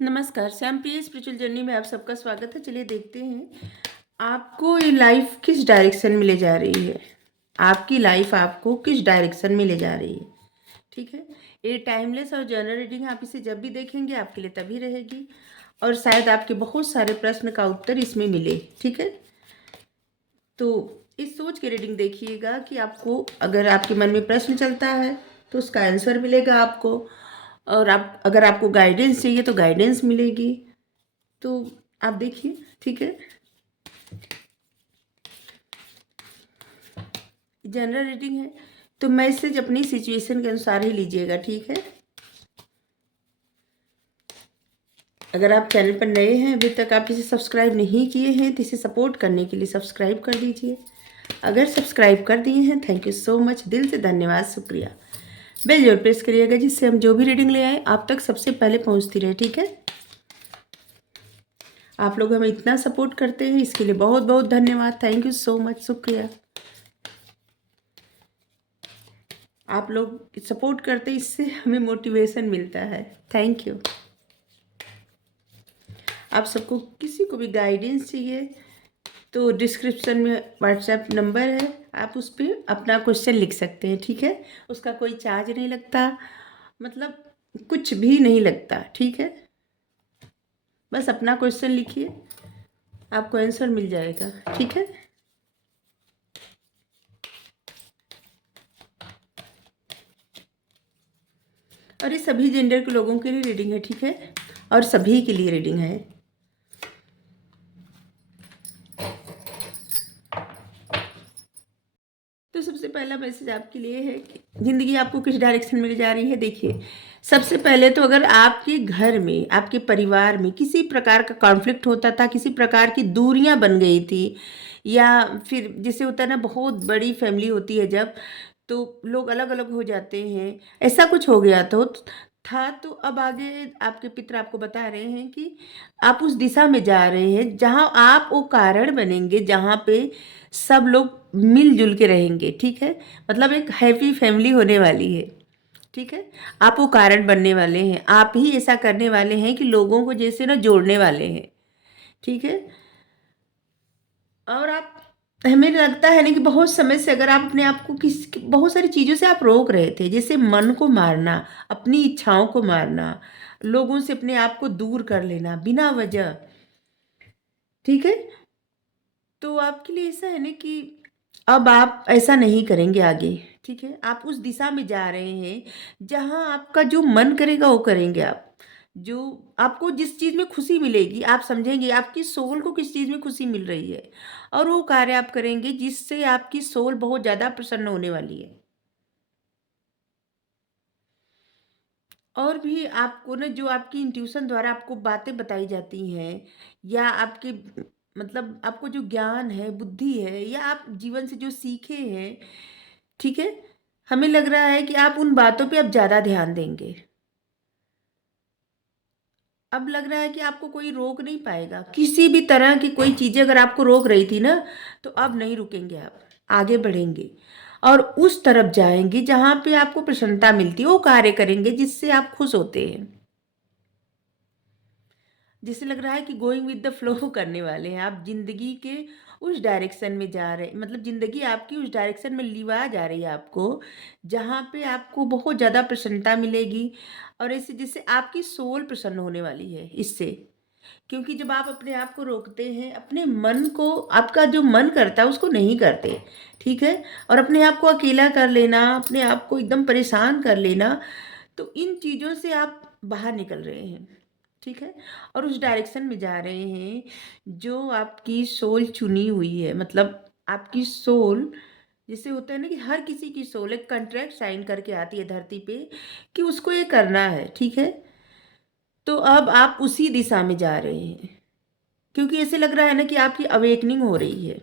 नमस्कार, श्याम प्रिय spiritual journey में आप सबका स्वागत है। चलिए देखते हैं आपको ये लाइफ किस डायरेक्शन में ले जा रही है। आपकी लाइफ आपको किस डायरेक्शन में ले जा रही है। ठीक है, ये टाइमलेस और जनरल रीडिंग है। आप इसे जब भी देखेंगे आपके लिए तभी रहेगी और शायद आपके बहुत सारे प्रश्न का उत्तर इसमें मिले। ठीक है, तो इस सोच के रीडिंग देखिएगा कि आपको अगर आपके मन में प्रश्न चलता है तो उसका आंसर मिलेगा आपको, और आप अगर आपको गाइडेंस चाहिए तो गाइडेंस मिलेगी। तो आप देखिए। ठीक है, जनरल रीडिंग है तो मैसेज अपनी सिचुएशन के अनुसार ही लीजिएगा। ठीक है, अगर आप चैनल पर नए हैं, अभी तक आप इसे सब्सक्राइब नहीं किए हैं तो इसे सपोर्ट करने के लिए सब्सक्राइब कर दीजिए। अगर सब्सक्राइब कर दिए हैं, थैंक यू सो मच, दिल से धन्यवाद, शुक्रिया। बेल जरूर प्रेस करिएगा जिससे हम जो भी रीडिंग ले आए आप तक सबसे पहले पहुंचती रहे। ठीक है, आप लोग हमें इतना सपोर्ट करते हैं इसके लिए बहुत बहुत धन्यवाद, थैंक यू सो मच, शुक्रिया। आप लोग सपोर्ट करते इससे हमें मोटिवेशन मिलता है, थैंक यू। आप सबको किसी को भी गाइडेंस चाहिए तो डिस्क्रिप्शन में व्हाट्सएप नंबर है, आप उस पर अपना क्वेश्चन लिख सकते हैं। ठीक है, उसका कोई चार्ज नहीं लगता, मतलब कुछ भी नहीं लगता। ठीक है, बस अपना क्वेश्चन लिखिए, आपको आंसर मिल जाएगा। ठीक है, और ये सभी जेंडर के लोगों के लिए रीडिंग है। ठीक है, और सभी के लिए रीडिंग है। तो सबसे पहला मैसेज आपके लिए है कि ज़िंदगी आपको किस डायरेक्शन में ले जा रही है। देखिए, सबसे पहले तो अगर आपके घर में, आपके परिवार में किसी प्रकार का कॉन्फ्लिक्ट होता था, किसी प्रकार की दूरियां बन गई थी, या फिर जैसे होता है ना, बहुत बड़ी फैमिली होती है जब, तो लोग अलग अलग हो जाते हैं, ऐसा कुछ हो गया तो अब आगे आपके पितर आपको बता रहे हैं कि आप उस दिशा में जा रहे हैं जहां आप वो कारण बनेंगे, जहां पे सब लोग मिलजुल के रहेंगे। ठीक है, मतलब एक हैप्पी फैमिली होने वाली है। ठीक है, आप वो कारण बनने वाले हैं, आप ही ऐसा करने वाले हैं कि लोगों को जैसे ना जोड़ने वाले हैं। ठीक है, और आप, हमें लगता है ना कि बहुत समय से अगर आप अपने आप को किस बहुत सारी चीज़ों से आप रोक रहे थे, जैसे मन को मारना, अपनी इच्छाओं को मारना, लोगों से अपने आप को दूर कर लेना बिना वजह। ठीक है, तो आपके लिए ऐसा है ना कि अब आप ऐसा नहीं करेंगे आगे। ठीक है, आप उस दिशा में जा रहे हैं जहां आपका जो मन करेगा वो करेंगे आप। जो आपको जिस चीज़ में खुशी मिलेगी आप समझेंगे आपकी सोल को किस चीज़ में खुशी मिल रही है, और वो कार्य आप करेंगे जिससे आपकी सोल बहुत ज़्यादा प्रसन्न होने वाली है। और भी आपको ना, जो आपकी इंट्यूशन द्वारा आपको बातें बताई जाती हैं, या आपके मतलब आपको जो ज्ञान है, बुद्धि है, या आप जीवन से जो सीखे हैं, ठीक है, हमें लग रहा है कि आप उन बातों पे अब ज़्यादा ध्यान देंगे। अब लग रहा है कि आपको कोई रोक नहीं पाएगा, किसी भी तरह की कोई चीज़ें अगर आपको रोक रही थी ना, तो अब नहीं रुकेंगे, आप आगे बढ़ेंगे और उस तरफ जाएंगे जहाँ पे आपको प्रसन्नता मिलती है, वो कार्य करेंगे जिससे आप खुश होते हैं। जिससे लग रहा है कि गोइंग विद द फ्लो करने वाले हैं आप, जिंदगी के उस डायरेक्शन में जा रहे हैं, मतलब जिंदगी आपकी उस डायरेक्शन में लिवा जा रही है आपको, जहाँ पे आपको बहुत ज़्यादा प्रसन्नता मिलेगी, और ऐसे जिससे आपकी सोल प्रसन्न होने वाली है इससे। क्योंकि जब आप अपने आप को रोकते हैं, अपने मन को, आपका जो मन करता है उसको नहीं करते, ठीक है, और अपने आप को अकेला कर लेना, अपने आप को एकदम परेशान कर लेना, तो इन चीज़ों से आप बाहर निकल रहे हैं। ठीक है, और उस डायरेक्शन में जा रहे हैं जो आपकी सोल चुनी हुई है, मतलब आपकी सोल, जैसे होता है ना कि हर किसी की सोल एक कॉन्ट्रैक्ट साइन करके आती है धरती पे कि उसको ये करना है। ठीक है, तो अब आप उसी दिशा में जा रहे हैं, क्योंकि ऐसे लग रहा है ना कि आपकी अवेकनिंग हो रही है,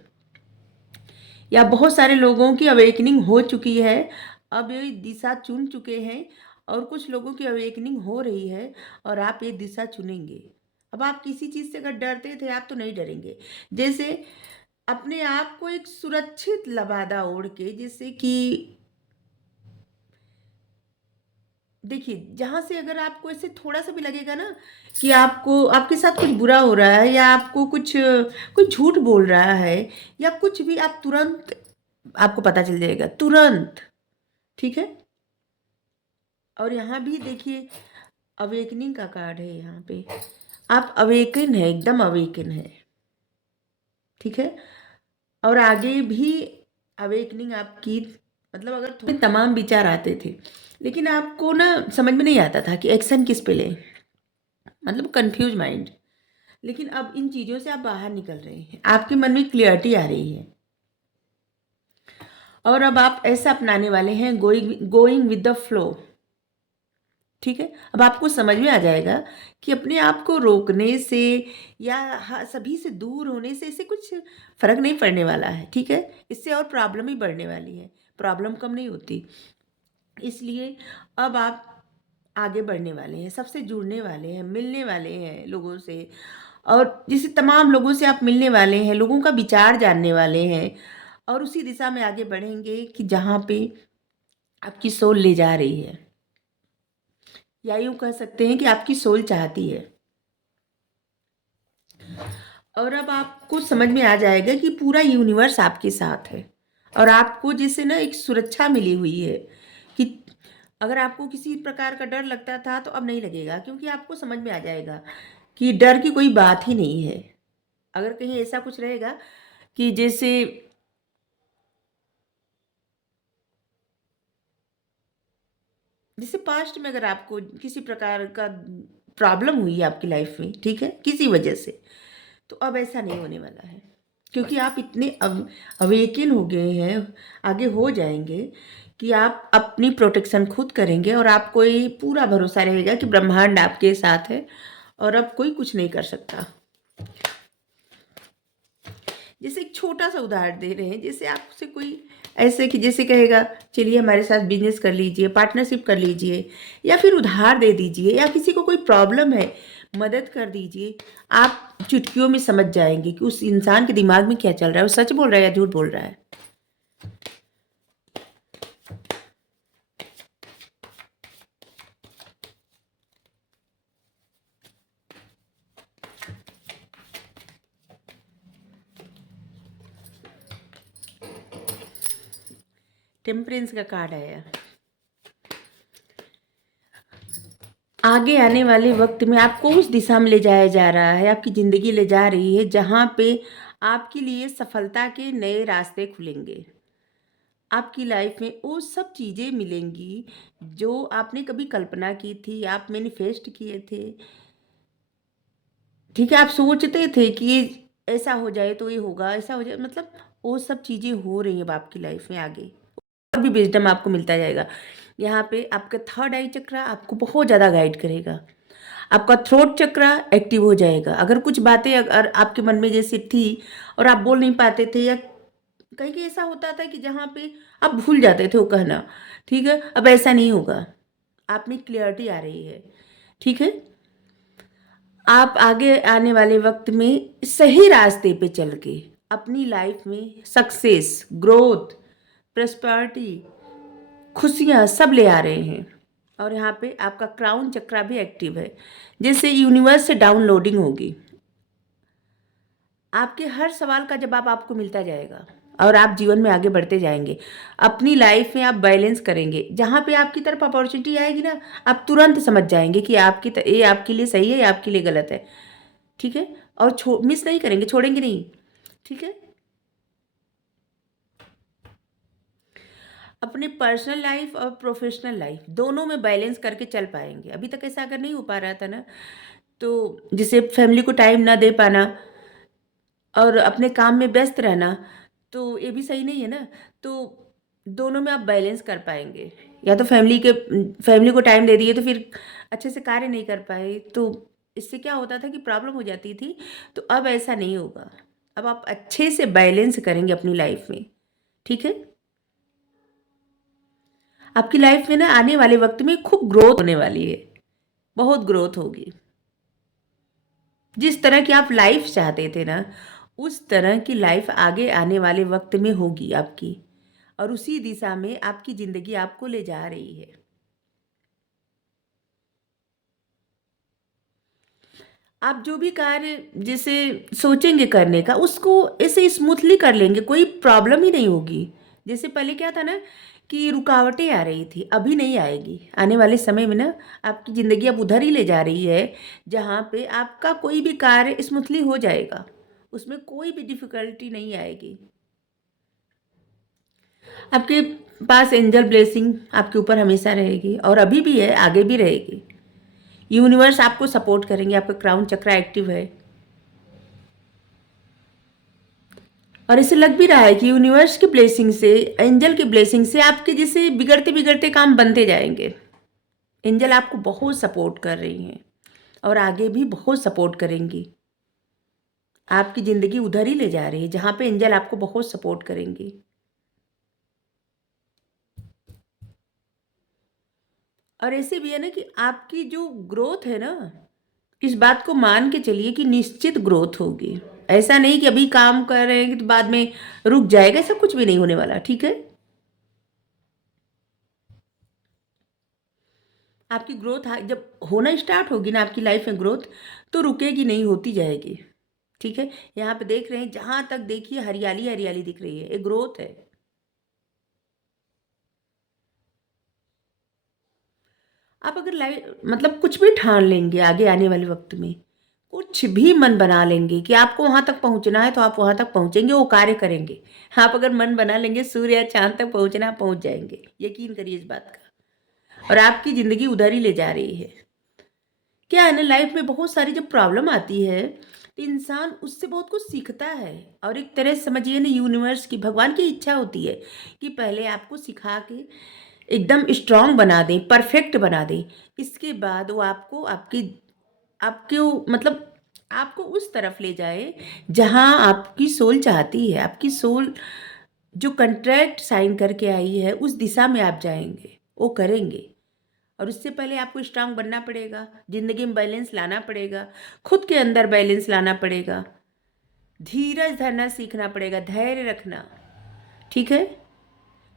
या बहुत सारे लोगों की अवेकनिंग हो चुकी है, अब ये दिशा चुन चुके हैं, और कुछ लोगों की अवेकनिंग हो रही है और आप ये दिशा चुनेंगे। अब आप किसी चीज़ से अगर डरते थे आप तो नहीं डरेंगे। जैसे अपने आप को एक सुरक्षित लबादा ओढ़ के, जैसे कि देखिए, जहाँ से अगर आपको ऐसे थोड़ा-सा भी लगेगा ना कि आपको आपके साथ कुछ बुरा हो रहा है या आपको कुछ कोई झूठ बोल रहा है या कुछ भी, आप तुरंत आपको पता चल जाएगा, तुरंत, ठीक है? और यहाँ भी देखिए, अवेकनिंग का कार्ड है यहाँ पे। आप अवेकन है, एकदम अवेकन है, ठीक है? और आगे भी अवेकनिंग आपकी, मतलब अगर थोड़े तमाम विचार आते थे, लेकिन आपको ना समझ में नहीं आता था कि एक्शन किस पे लें, मतलब कन्फ्यूज़ माइंड। लेकिन अब इन चीज़ों से आप बाहर निकल रहे हैं, आपके मन में क्लियरिटी आ रही है और अब आप ऐसा अपनाने वाले हैं, going going with the flow, ठीक है? अब आपको समझ में आ जाएगा कि अपने आप को रोकने से या सभी से दूर होने से इससे कुछ फ़र्क नहीं पड़ने वाला है, ठीक है? इससे और प्रॉब्लम ही बढ़ने वाली है, प्रॉब्लम कम नहीं होती। इसलिए अब आप आगे बढ़ने वाले हैं, सबसे जुड़ने वाले हैं, मिलने वाले हैं लोगों से, और जैसे तमाम लोगों से आप मिलने वाले हैं, लोगों का विचार जानने वाले हैं और उसी दिशा में आगे बढ़ेंगे कि जहाँ पे आपकी सोल ले जा रही है, या यूँ कह सकते हैं कि आपकी सोल चाहती है। और अब आपको समझ में आ जाएगा कि पूरा यूनिवर्स आपके साथ है और आपको जैसे ना एक सुरक्षा मिली हुई है कि अगर आपको किसी प्रकार का डर लगता था तो अब नहीं लगेगा, क्योंकि आपको समझ में आ जाएगा कि डर की कोई बात ही नहीं है। अगर कहीं ऐसा कुछ रहेगा कि जैसे पास्ट में अगर आपको किसी प्रकार का प्रॉब्लम हुई है आपकी लाइफ में, ठीक है, किसी वजह से, तो अब ऐसा नहीं होने वाला है, क्योंकि आप इतने अवेकन हो गए हैं, आगे हो जाएंगे कि आप अपनी प्रोटेक्शन खुद करेंगे और आपको ये पूरा भरोसा रहेगा कि ब्रह्मांड आपके साथ है और अब कोई कुछ नहीं कर सकता। जैसे एक छोटा सा उदाहरण दे रहे हैं, जैसे आपसे कोई ऐसे कि जैसे कहेगा चलिए हमारे साथ बिजनेस कर लीजिए, पार्टनरशिप कर लीजिए, या फिर उधार दे दीजिए, या किसी को कोई प्रॉब्लम है मदद कर दीजिए, आप चुटकियों में समझ जाएंगे कि उस इंसान के दिमाग में क्या चल रहा है, वो सच बोल रहा है या झूठ बोल रहा है। टेम्परेंस का कार्ड आया। आगे आने वाले वक्त में आपको उस दिशा में ले जाया जा रहा है, आपकी ज़िंदगी ले जा रही है जहाँ पे आपके लिए सफलता के नए रास्ते खुलेंगे। आपकी लाइफ में वो सब चीज़ें मिलेंगी जो आपने कभी कल्पना की थी, आप मैनिफेस्ट किए थे, ठीक है? आप सोचते थे कि ये ऐसा हो जाए तो ये होगा, ऐसा हो जाए, मतलब वो सब चीज़ें हो रही हैं अब आपकी लाइफ में आगे। और भी विज़डम आपको मिलता जाएगा। यहाँ पे आपका थर्ड आई चक्र आपको बहुत ज़्यादा गाइड करेगा। आपका थ्रोट चक्र एक्टिव हो जाएगा। अगर कुछ बातें अगर आपके मन में जैसे थी और आप बोल नहीं पाते थे, या कहीं-कहीं ऐसा होता था कि जहाँ पे आप भूल जाते थे वो कहना, ठीक है? अब ऐसा नहीं होगा। आप में क्लैरिटी आ रही है, ठीक है? आप आगे आने वाले वक़्त में सही रास्ते पे चल के अपनी लाइफ में सक्सेस, ग्रोथ, प्रॉस्पेरिटी, खुशियाँ सब ले आ रहे हैं। और यहाँ पे आपका क्राउन चक्रा भी एक्टिव है, जैसे यूनिवर्स से डाउनलोडिंग होगी। आपके हर सवाल का जवाब आपको मिलता जाएगा और आप जीवन में आगे बढ़ते जाएंगे। अपनी लाइफ में आप बैलेंस करेंगे, जहाँ पे आपकी तरफ अपॉर्चुनिटी आएगी ना, आप तुरंत समझ जाएंगे कि ये आपके लिए सही है या आपके लिए गलत है, ठीक है? और मिस नहीं करेंगे, छोड़ेंगे नहीं, ठीक है? अपने पर्सनल लाइफ और प्रोफेशनल लाइफ दोनों में बैलेंस करके चल पाएंगे। अभी तक ऐसा अगर नहीं हो पा रहा था ना, तो जैसे फैमिली को टाइम ना दे पाना और अपने काम में व्यस्त रहना, तो ये भी सही नहीं है ना। तो दोनों में आप बैलेंस कर पाएंगे। या तो फैमिली को टाइम दे दिए तो फिर अच्छे से कार्य नहीं कर पाए, तो इससे क्या होता था कि प्रॉब्लम हो जाती थी। तो अब ऐसा नहीं होगा, अब आप अच्छे से बैलेंस करेंगे अपनी लाइफ में, ठीक है? आपकी लाइफ में ना आने वाले वक्त में खूब ग्रोथ होने वाली है, बहुत ग्रोथ होगी। जिस तरह की आप लाइफ चाहते थे ना, उस तरह की लाइफ आगे आने वाले वक्त में होगी आपकी, और उसी दिशा में आपकी ज़िंदगी आपको ले जा रही है। आप जो भी कार्य जैसे सोचेंगे करने का, उसको ऐसे स्मूथली कर लेंगे, कोई प्रॉब्लम ही नहीं होगी। जैसे पहले क्या था ना कि रुकावटें आ रही थी, अभी नहीं आएगी। आने वाले समय में ना आपकी ज़िंदगी अब उधर ही ले जा रही है, जहाँ पे आपका कोई भी कार्य स्मूथली हो जाएगा, उसमें कोई भी डिफ़िकल्टी नहीं आएगी। आपके पास एंजल ब्लेसिंग आपके ऊपर हमेशा रहेगी, और अभी भी है, आगे भी रहेगी। यूनिवर्स आपको सपोर्ट करेंगे, आपका क्राउन चक्रा एक्टिव है, और इसे लग भी रहा है कि यूनिवर्स की ब्लेसिंग से, एंजल की ब्लेसिंग से आपके जैसे बिगड़ते बिगड़ते काम बनते जाएंगे। एंजल आपको बहुत सपोर्ट कर रही हैं, और आगे भी बहुत सपोर्ट करेंगी। आपकी ज़िंदगी उधर ही ले जा रही है जहाँ पे एंजल आपको बहुत सपोर्ट करेंगी। और ऐसे भी है ना कि आपकी जो ग्रोथ है ना, इस बात को मान के चलिए कि निश्चित ग्रोथ होगी। ऐसा नहीं कि अभी काम कर रहे हैं कि तो बाद में रुक जाएगा, ऐसा कुछ भी नहीं होने वाला, ठीक है। आपकी ग्रोथ जब होना स्टार्ट होगी ना आपकी लाइफ में ग्रोथ, तो रुकेगी नहीं, होती जाएगी, ठीक है। यहाँ पे देख रहे हैं, जहाँ तक देखिए हरियाली हरियाली दिख रही है, ये ग्रोथ है। आप अगर लाइफ मतलब कुछ भी ठान लेंगे आगे आने वाले वक्त में, कुछ भी मन बना लेंगे कि आपको वहां तक पहुंचना है, तो आप वहां तक पहुंचेंगे, वो कार्य करेंगे। आप अगर मन बना लेंगे सूर्य या चांद तक पहुंचना, आप पहुंच जाएंगे, यकीन करिए इस बात का। और आपकी जिंदगी उधर ही ले जा रही है। क्या है ना, लाइफ में बहुत सारी जब प्रॉब्लम आती है, तो इंसान उससे बहुत कुछ सीखता है। और एक तरह से समझिए ना, यूनिवर्स की, भगवान की इच्छा होती है कि पहले आपको सिखा के एकदम स्ट्रांग बना दें, परफेक्ट बना दें। इसके बाद वो आपको आपकी आपके मतलब आपको उस तरफ ले जाए जहाँ आपकी सोल चाहती है। आपकी सोल जो कंट्रैक्ट साइन करके आई है, उस दिशा में आप जाएंगे, वो करेंगे। और उससे पहले आपको स्ट्रांग बनना पड़ेगा, ज़िंदगी में बैलेंस लाना पड़ेगा, खुद के अंदर बैलेंस लाना पड़ेगा, धीरज धरना सीखना पड़ेगा, धैर्य रखना, ठीक है।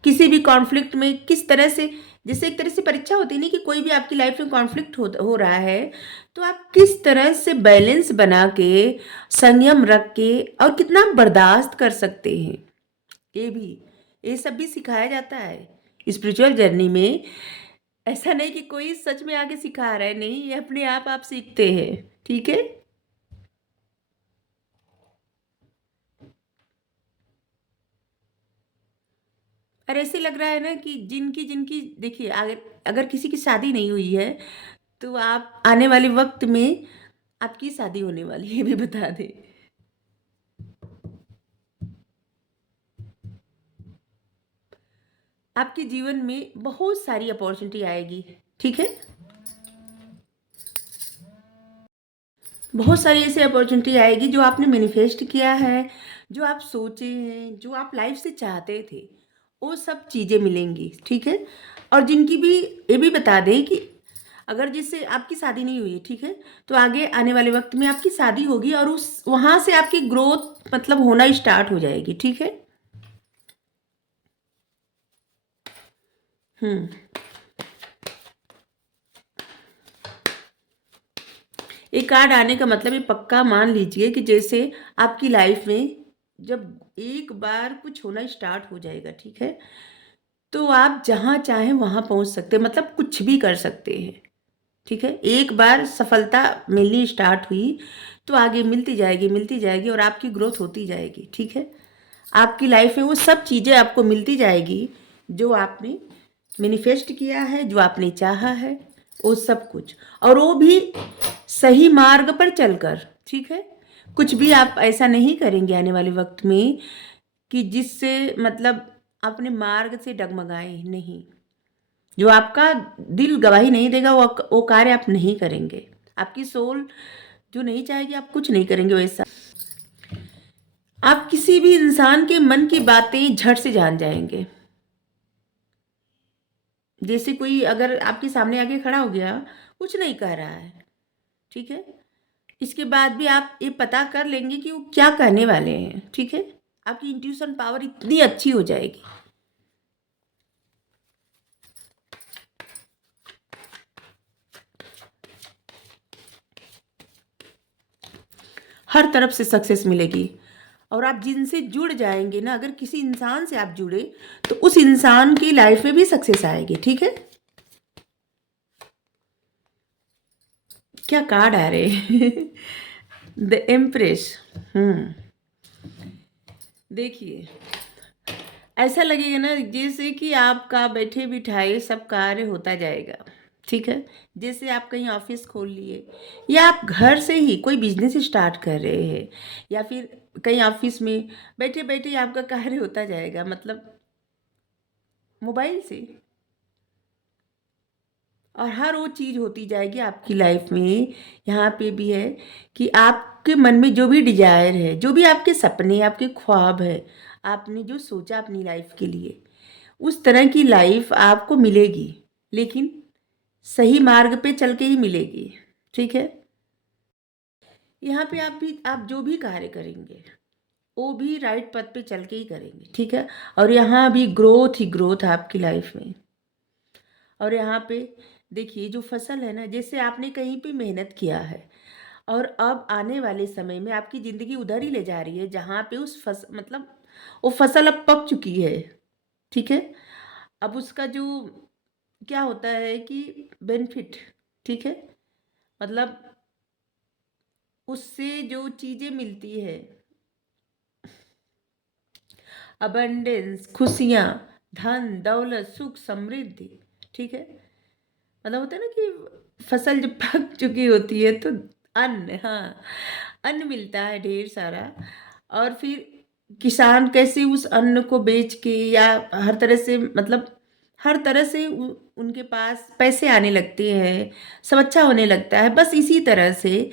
किसी भी कॉन्फ्लिक्ट में किस तरह से, जैसे एक तरह से परीक्षा होती है नहीं, कि कोई भी आपकी लाइफ में कॉन्फ्लिक्ट हो रहा है, तो आप किस तरह से बैलेंस बना के, संयम रख के, और कितना बर्दाश्त कर सकते हैं, ये भी, ये सब भी सिखाया जाता है स्पिरिचुअल जर्नी में। ऐसा नहीं कि कोई सच में आके सिखा रहा है, नहीं, ये अपने आप सीखते हैं, ठीक है। और ऐसे लग रहा है ना कि जिनकी जिनकी देखिए, अगर अगर किसी की शादी नहीं हुई है, तो आप आने वाले वक्त में आपकी शादी होने वाली है, ये भी बता दें। आपके जीवन में बहुत सारी अपॉर्चुनिटी आएगी, ठीक है। बहुत सारी ऐसी अपॉर्चुनिटी आएगी जो आपने मैनिफेस्ट किया है, जो आप सोचे हैं, जो आप लाइफ से चाहते थे, वो सब चीज़ें मिलेंगी, ठीक है। और जिनकी भी, ये भी बता दें कि अगर जिससे आपकी शादी नहीं हुई है, ठीक है, तो आगे आने वाले वक्त में आपकी शादी होगी, और उस वहाँ से आपकी ग्रोथ मतलब होना स्टार्ट हो जाएगी, ठीक है। हम्म। ये कार्ड आने का मतलब ये पक्का मान लीजिए कि जैसे आपकी लाइफ में जब एक बार कुछ होना स्टार्ट हो जाएगा, ठीक है, तो आप जहाँ चाहें वहाँ पहुँच सकते हैं, मतलब कुछ भी कर सकते हैं, ठीक है। एक बार सफलता मिलनी स्टार्ट हुई, तो आगे मिलती जाएगी, और आपकी ग्रोथ होती जाएगी, ठीक है। आपकी लाइफ में वो सब चीज़ें आपको मिलती जाएगी जो आपने मैनिफेस्ट किया है, जो आपने चाहा है, वो सब कुछ, और वो भी सही मार्ग पर चलकर, ठीक है। कुछ भी आप ऐसा नहीं करेंगे आने वाले वक्त में कि जिससे मतलब अपने मार्ग से डगमगाए, नहीं। जो आपका दिल गवाही नहीं देगा, वो कार्य आप नहीं करेंगे। आपकी सोल जो नहीं चाहेगी, आप कुछ नहीं करेंगे वैसा। आप किसी भी इंसान के मन की बातें झट से जान जाएंगे। जैसे कोई अगर आपके सामने आके खड़ा हो गया, कुछ नहीं कह रहा है, ठीक है, इसके बाद भी आप ये पता कर लेंगे कि वो क्या कहने वाले हैं, ठीक है। आपकी इंट्यूशन पावर इतनी अच्छी हो जाएगी। हर तरफ से सक्सेस मिलेगी। और आप जिनसे जुड़ जाएंगे ना, अगर किसी इंसान से आप जुड़े तो उस इंसान की लाइफ में भी सक्सेस आएगी। ठीक है, क्या कार्ड आ रहे द एम्प्रेस। हम्म देखिए, ऐसा लगेगा ना जैसे कि आपका बैठे बिठाए सब कार्य होता जाएगा। ठीक है, जैसे आप कहीं ऑफिस खोल लिए, या आप घर से ही कोई बिजनेस स्टार्ट कर रहे हैं, या फिर कहीं ऑफिस में बैठे बैठे आपका कार्य होता जाएगा, मतलब मोबाइल से। और हर वो चीज़ होती जाएगी आपकी लाइफ में। यहाँ पे भी है कि आपके मन में जो भी डिजायर है, जो भी आपके सपने, आपके ख्वाब है, आपने जो सोचा अपनी लाइफ के लिए, उस तरह की लाइफ आपको मिलेगी। लेकिन सही मार्ग पे चल के ही मिलेगी। ठीक है, यहाँ पे आप जो भी कार्य करेंगे वो भी राइट पथ पे चल के ही करेंगे। ठीक है, और यहाँ भी ग्रोथ ही ग्रोथ है आपकी लाइफ में। और यहाँ पे देखिए, जो फसल है ना, जैसे आपने कहीं पे मेहनत किया है, और अब आने वाले समय में आपकी ज़िंदगी उधर ही ले जा रही है जहाँ पे उस मतलब वो फसल अब पक चुकी है। ठीक है, अब उसका जो क्या होता है कि बेनिफिट, ठीक है, मतलब उससे जो चीज़ें मिलती है, अबंडेंस, खुशियाँ, धन दौलत, सुख, समृद्धि। ठीक है, मतलब होता है ना कि फसल जब पक चुकी होती है तो अन्न, हाँ, अन्न मिलता है ढेर सारा। और फिर किसान कैसे उस अन्न को बेच के, या हर तरह से, मतलब हर तरह से उनके पास पैसे आने लगते हैं, सब अच्छा होने लगता है। बस इसी तरह से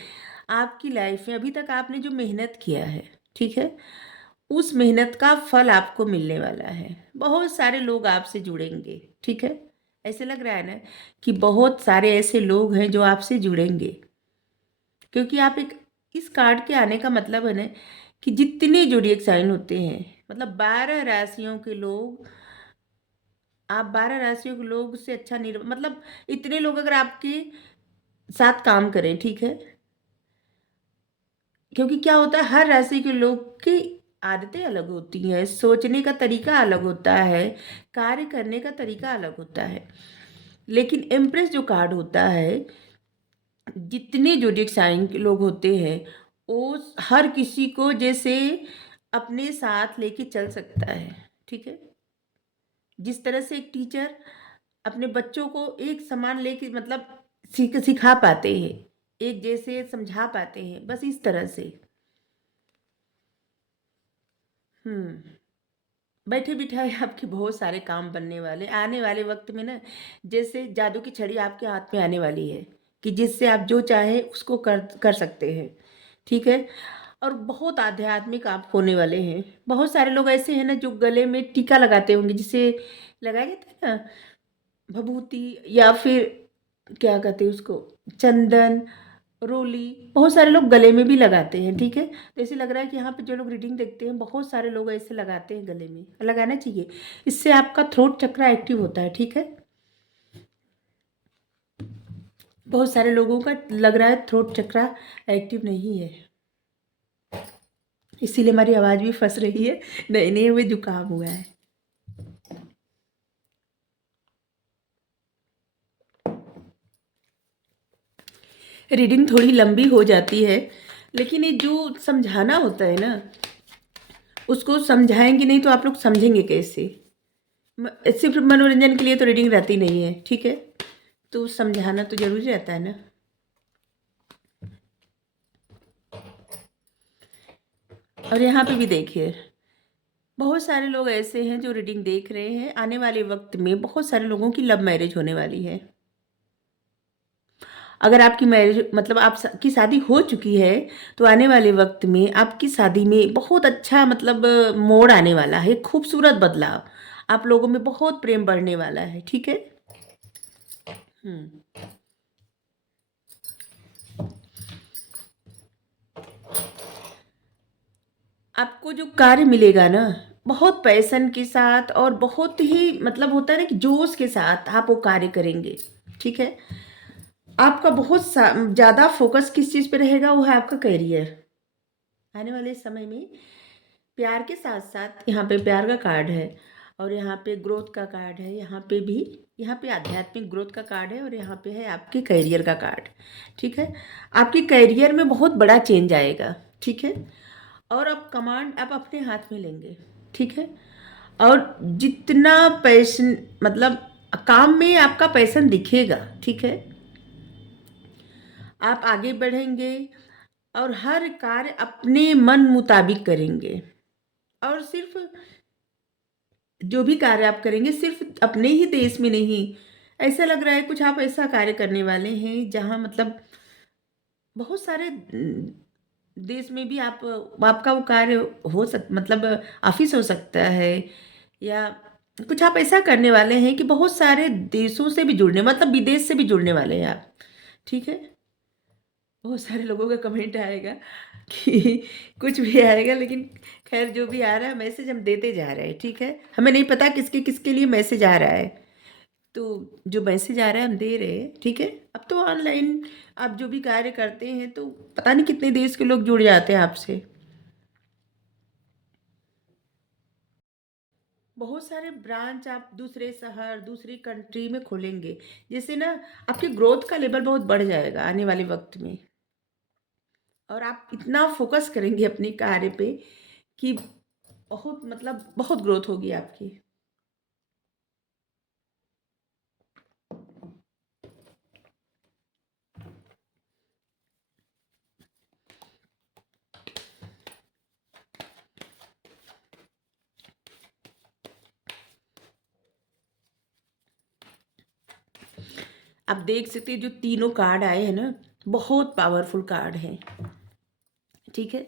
आपकी लाइफ में अभी तक आपने जो मेहनत किया है, ठीक है, उस मेहनत का फल आपको मिलने वाला है। बहुत सारे लोग आपसे जुड़ेंगे। ठीक है, ऐसे लग रहा है ना कि बहुत सारे ऐसे लोग हैं जो आपसे जुड़ेंगे, क्योंकि आप एक, इस कार्ड के आने का मतलब है ना कि जितने जोडिएक साइन होते हैं, मतलब 12 राशियों के लोग, आप 12 राशियों के लोग से अच्छा नहीं, मतलब इतने लोग अगर आपके साथ काम करें, ठीक है, क्योंकि क्या होता है, हर राशि के लोग की आदतें अलग होती हैं, सोचने का तरीका अलग होता है, कार्य करने का तरीका अलग होता है। लेकिन एम्प्रेस जो कार्ड होता है, जितने ज़ोडिएक साइन के लोग होते हैं, वो हर किसी को जैसे अपने साथ लेके चल सकता है। ठीक है, जिस तरह से एक टीचर अपने बच्चों को एक समान लेके, मतलब सिखा पाते हैं, एक जैसे समझा पाते हैं, बस इस तरह से। हम्म बैठे बिठाए आपके बहुत सारे काम बनने वाले, आने वाले वक्त में ना, जैसे जादू की छड़ी आपके हाथ में आने वाली है, कि जिससे आप जो चाहे उसको कर कर सकते हैं। ठीक है, और बहुत आध्यात्मिक आप होने वाले हैं। बहुत सारे लोग ऐसे हैं ना जो गले में टीका लगाते होंगे, जिसे लगाया जाता है ना, भभूति, या फिर क्या कहते हैं उसको, चंदन, रोली, बहुत सारे लोग गले में भी लगाते हैं। ठीक है, तो ऐसे लग रहा है कि यहाँ पे जो लोग रीडिंग देखते हैं, बहुत सारे लोग ऐसे लगाते हैं, गले में लगाना चाहिए। इससे आपका थ्रोट चक्रा एक्टिव होता है। ठीक है, बहुत सारे लोगों का लग रहा है थ्रोट चक्रा एक्टिव नहीं है, इसीलिए हमारी आवाज़ भी फंस रही है, नए नए हुए जुकाम हुआ है। रीडिंग थोड़ी लंबी हो जाती है, लेकिन ये जो समझाना होता है ना, उसको समझाएंगे नहीं तो आप लोग समझेंगे कैसे। सिर्फ मनोरंजन के लिए तो रीडिंग रहती नहीं है। ठीक है, तो समझाना तो जरूरी रहता है ना। और यहाँ पे भी देखिए, बहुत सारे लोग ऐसे हैं जो रीडिंग देख रहे हैं, आने वाले वक्त में बहुत सारे लोगों की लव मैरिज होने वाली है। अगर आपकी मैरिज, मतलब आपकी शादी हो चुकी है, तो आने वाले वक्त में आपकी शादी में बहुत अच्छा, मतलब मोड़ आने वाला है, खूबसूरत बदलाव, आप लोगों में बहुत प्रेम बढ़ने वाला है। ठीक है, हम्म आपको जो कार्य मिलेगा ना, बहुत पैशन के साथ और बहुत ही, मतलब होता है ना कि जोश के साथ आप वो कार्य करेंगे। ठीक है, आपका बहुत ज़्यादा फोकस किस चीज़ पे रहेगा, वो है आपका करियर। आने वाले समय में प्यार के साथ साथ यहाँ पे प्यार का कार्ड है, और यहाँ पे ग्रोथ का कार्ड है, यहाँ पे भी, यहाँ पे आध्यात्मिक ग्रोथ का कार्ड है, और यहाँ पे है आपके करियर का कार्ड। ठीक है, आपके करियर में बहुत बड़ा चेंज आएगा। ठीक है, और अब कमांड आप अपने हाथ में लेंगे। ठीक है, और जितना पैशन, मतलब काम में आपका पैशन दिखेगा। ठीक है, आप आगे बढ़ेंगे और हर कार्य अपने मन मुताबिक करेंगे, और सिर्फ जो भी कार्य आप करेंगे सिर्फ अपने ही देश में नहीं, ऐसा लग रहा है कुछ आप ऐसा कार्य करने वाले हैं जहाँ मतलब बहुत सारे देश में भी आप, आपका वो कार्य मतलब ऑफिस हो सकता है, या कुछ आप ऐसा करने वाले हैं कि बहुत सारे देशों से भी जुड़ने, मतलब विदेश से भी जुड़ने वाले हैं आप। ठीक है, बहुत सारे लोगों का कमेंट आएगा कि कुछ भी आएगा, लेकिन खैर जो भी आ रहा है मैसेज हम देते जा रहे हैं। ठीक है, हमें नहीं पता किसके किसके लिए मैसेज आ रहा है, तो जो मैसेज आ रहा है हम दे रहे हैं। ठीक है, अब तो ऑनलाइन आप जो भी कार्य करते हैं तो पता नहीं कितने देश के लोग जुड़ जाते हैं आपसे। बहुत सारे ब्रांच आप दूसरे शहर, दूसरी कंट्री में खोलेंगे, जिससे ना आपकी ग्रोथ का लेवल बहुत बढ़ जाएगा आने वाले वक्त में, और आप इतना फोकस करेंगे अपने कार्य पे कि बहुत, मतलब बहुत ग्रोथ होगी आपकी। आप देख सकते हैं जो तीनों कार्ड आए हैं ना, बहुत पावरफुल कार्ड हैं। ठीक है,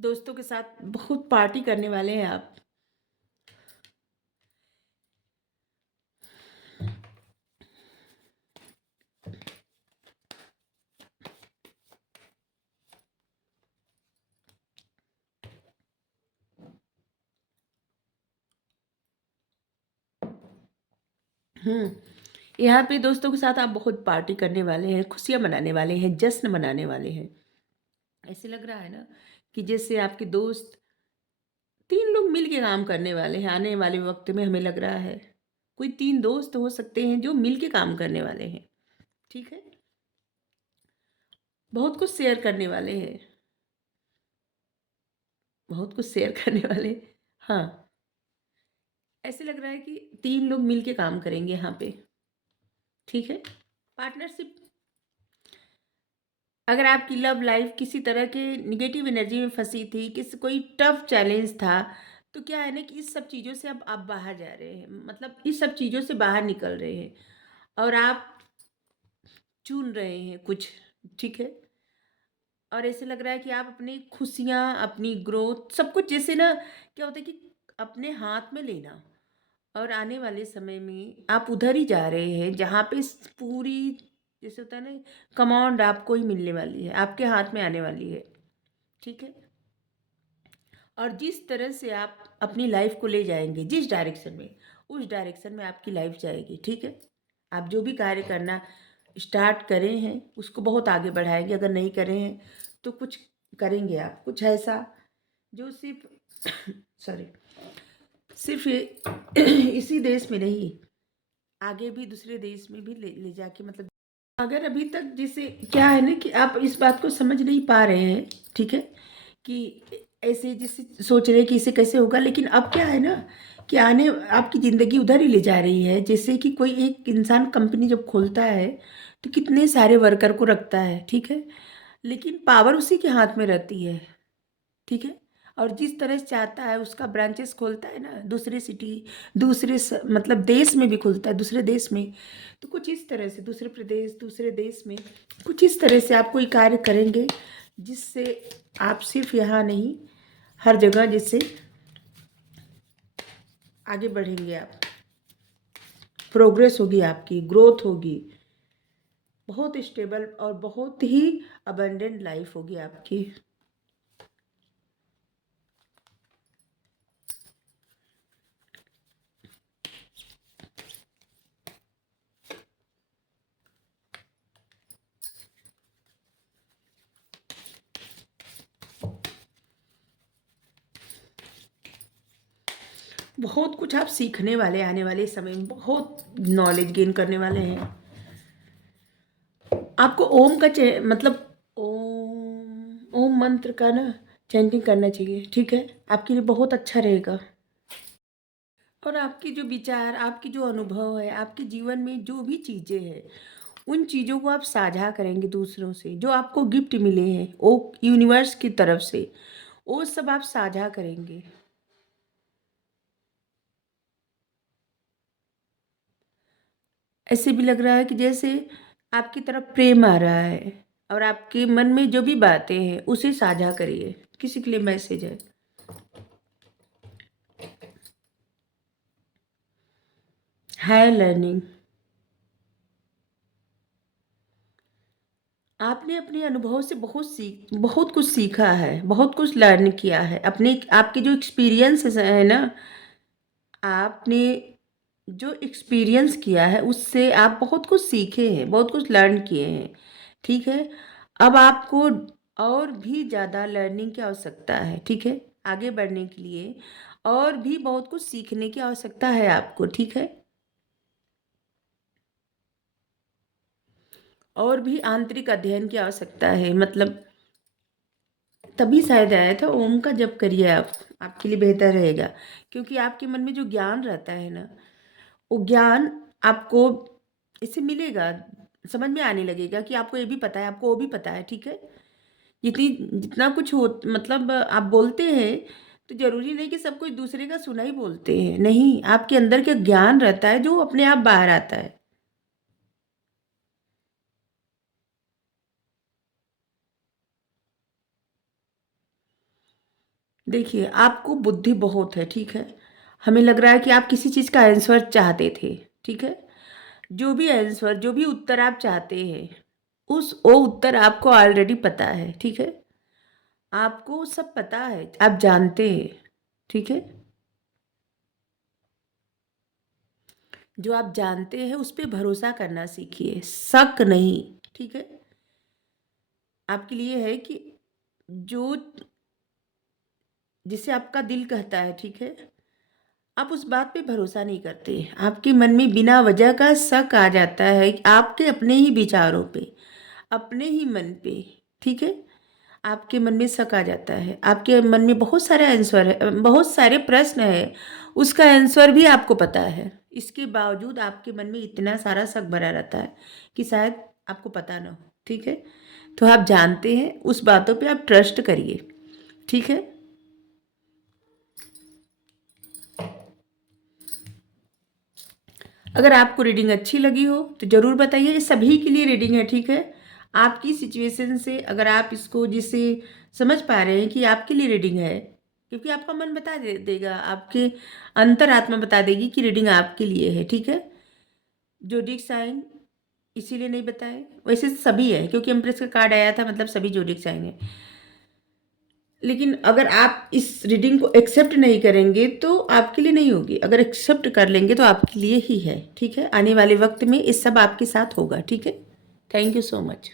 दोस्तों के साथ बहुत पार्टी करने वाले हैं आप। यहाँ पे दोस्तों के साथ आप बहुत पार्टी करने वाले हैं, खुशियाँ मनाने वाले हैं, जश्न मनाने वाले हैं। ऐसे लग रहा है ना कि जैसे आपके दोस्त, 3 लोग मिल के काम करने वाले हैं आने वाले वक़्त में, हमें लग रहा है। कोई 3 दोस्त हो सकते हैं जो मिल के काम करने वाले हैं। ठीक है? बहुत कुछ शेयर करने वाले हैं, बहुत कुछ शेयर करने वाले, हाँ, ऐसे लग रहा है कि 3 लोग मिल के काम करेंगे यहाँ पे। ठीक है? पार्टनरशिप, अगर आपकी लव लाइफ किसी तरह के नेगेटिव एनर्जी में फंसी थी, किसी कोई टफ चैलेंज था, तो क्या है ना कि इस सब चीज़ों से अब आप बाहर जा रहे हैं, मतलब इस सब चीज़ों से बाहर निकल रहे हैं, और आप चुन रहे हैं कुछ। ठीक है, और ऐसे लग रहा है कि आप अपनी खुशियाँ, अपनी ग्रोथ, सब कुछ जैसे ना, क्या होता है कि अपने हाथ में लेना, और आने वाले समय में आप उधर ही जा रहे हैं जहाँ पे पूरी, जैसे होता है ना, कमांड आपको ही मिलने वाली है, आपके हाथ में आने वाली है। ठीक है, और जिस तरह से आप अपनी लाइफ को ले जाएंगे जिस डायरेक्शन में, उस डायरेक्शन में आपकी लाइफ जाएगी। ठीक है, आप जो भी कार्य करना स्टार्ट करें हैं उसको बहुत आगे बढ़ाएंगे, अगर नहीं करें हैं तो कुछ करेंगे आप, कुछ ऐसा जो सिर्फ सॉरी, सिर्फ ये इसी देश में नहीं, आगे भी दूसरे देश में भी ले जाके, मतलब अगर अभी तक जैसे क्या है ना कि आप इस बात को समझ नहीं पा रहे हैं। ठीक है, कि ऐसे जैसे सोच रहे हैं कि इसे कैसे होगा, लेकिन अब क्या है ना कि आने आपकी ज़िंदगी उधर ही ले जा रही है, जैसे कि कोई एक इंसान कंपनी जब खोलता है तो कितने सारे वर्कर को रखता है। ठीक है, लेकिन पावर उसी के हाथ में रहती है। ठीक है, और जिस तरह से चाहता है उसका ब्रांचेस खोलता है ना, दूसरे सिटी, मतलब देश में भी खुलता है, दूसरे देश में, तो कुछ इस तरह से दूसरे प्रदेश, दूसरे देश में कुछ इस तरह से आप कोई कार्य करेंगे जिससे आप सिर्फ यहाँ नहीं, हर जगह जिससे आगे बढ़ेंगे आप, प्रोग्रेस होगी, आपकी ग्रोथ होगी, बहुत स्टेबल और बहुत ही अबंडेंट लाइफ होगी आपकी। बहुत कुछ आप सीखने वाले हैं, आने वाले समय में बहुत नॉलेज गेन करने वाले हैं। आपको ओम का मतलब ओम ओम मंत्र का ना चैंटिंग करना चाहिए, ठीक है? आपके लिए बहुत अच्छा रहेगा। और आपके जो विचार, आपकी जो अनुभव है, आपके जीवन में जो भी चीज़ें हैं, उन चीज़ों को आप साझा करेंगे दूसरों से। जो आपको गिफ्ट मिले हैं वो यूनिवर्स की तरफ से, वो सब आप साझा करेंगे। ऐसे भी लग रहा है कि जैसे आपकी तरफ प्रेम आ रहा है, और आपके मन में जो भी बातें हैं उसे साझा करिए। किसी के लिए मैसेज है। Higher learning. आपने अपने अनुभव से बहुत कुछ सीखा है, बहुत कुछ लर्न किया है। अपने आपके जो एक्सपीरियंसेस है ना, आपने जो एक्सपीरियंस किया है उससे आप बहुत कुछ सीखे हैं, बहुत कुछ लर्न किए हैं, ठीक है? अब आपको और भी ज़्यादा लर्निंग की आवश्यकता है, ठीक है? आगे बढ़ने के लिए और भी बहुत कुछ सीखने की आवश्यकता है आपको, ठीक है? और भी आंतरिक अध्ययन की आवश्यकता है, मतलब तभी शायद आया था ओम का जप करिए आप, आपके लिए बेहतर रहेगा। क्योंकि आपके मन में जो ज्ञान रहता है ना, वो ज्ञान आपको इससे मिलेगा, समझ में आने लगेगा कि आपको ये भी पता है, आपको वो भी पता है, ठीक है? जितनी जितना कुछ हो, मतलब आप बोलते हैं तो ज़रूरी नहीं कि सब कुछ दूसरे का सुना ही बोलते हैं, नहीं, आपके अंदर के ज्ञान रहता है जो अपने आप बाहर आता है। देखिए, आपको बुद्धि बहुत है, ठीक है? हमें लग रहा है कि आप किसी चीज़ का आंसर चाहते थे, ठीक है? जो भी आंसर, जो भी उत्तर आप चाहते हैं, उस वो उत्तर आपको ऑलरेडी पता है, ठीक है? आपको सब पता है, आप जानते हैं, ठीक है? जो आप जानते हैं उस पे भरोसा करना सीखिए, शक नहीं, ठीक है? आपके लिए है कि जो जिसे आपका दिल कहता है, ठीक है? आप उस बात पे भरोसा नहीं करते। आपके मन में बिना वजह का शक आ जाता है आपके अपने ही विचारों पे, अपने ही मन पे, ठीक है? आपके मन में शक आ जाता है। आपके मन में बहुत सारे आंसर है, बहुत सारे प्रश्न है, उसका आंसर भी आपको पता है। इसके बावजूद आपके मन में इतना सारा शक भरा रहता है कि शायद आपको पता ना हो, ठीक है? तो आप जानते हैं, उस बातों पे आप ट्रस्ट करिए, ठीक है? अगर आपको रीडिंग अच्छी लगी हो तो ज़रूर बताइए। ये सभी के लिए रीडिंग है, ठीक है? आपकी सिचुएशन से अगर आप इसको जिसे समझ पा रहे हैं कि आपके लिए रीडिंग है, क्योंकि आपका मन बता देगा, आपके अंतरात्मा बता देगी कि रीडिंग आपके लिए है, ठीक है? जोडिक साइन इसीलिए नहीं बताए, वैसे तो सभी है, क्योंकि एम्प्रेस का कार्ड आया था, मतलब सभी जोडिक साइन है। लेकिन अगर आप इस रीडिंग को एक्सेप्ट नहीं करेंगे तो आपके लिए नहीं होगी, अगर एक्सेप्ट कर लेंगे तो आपके लिए ही है, ठीक है? आने वाले वक्त में ये सब आपके साथ होगा, ठीक है? Thank you so much.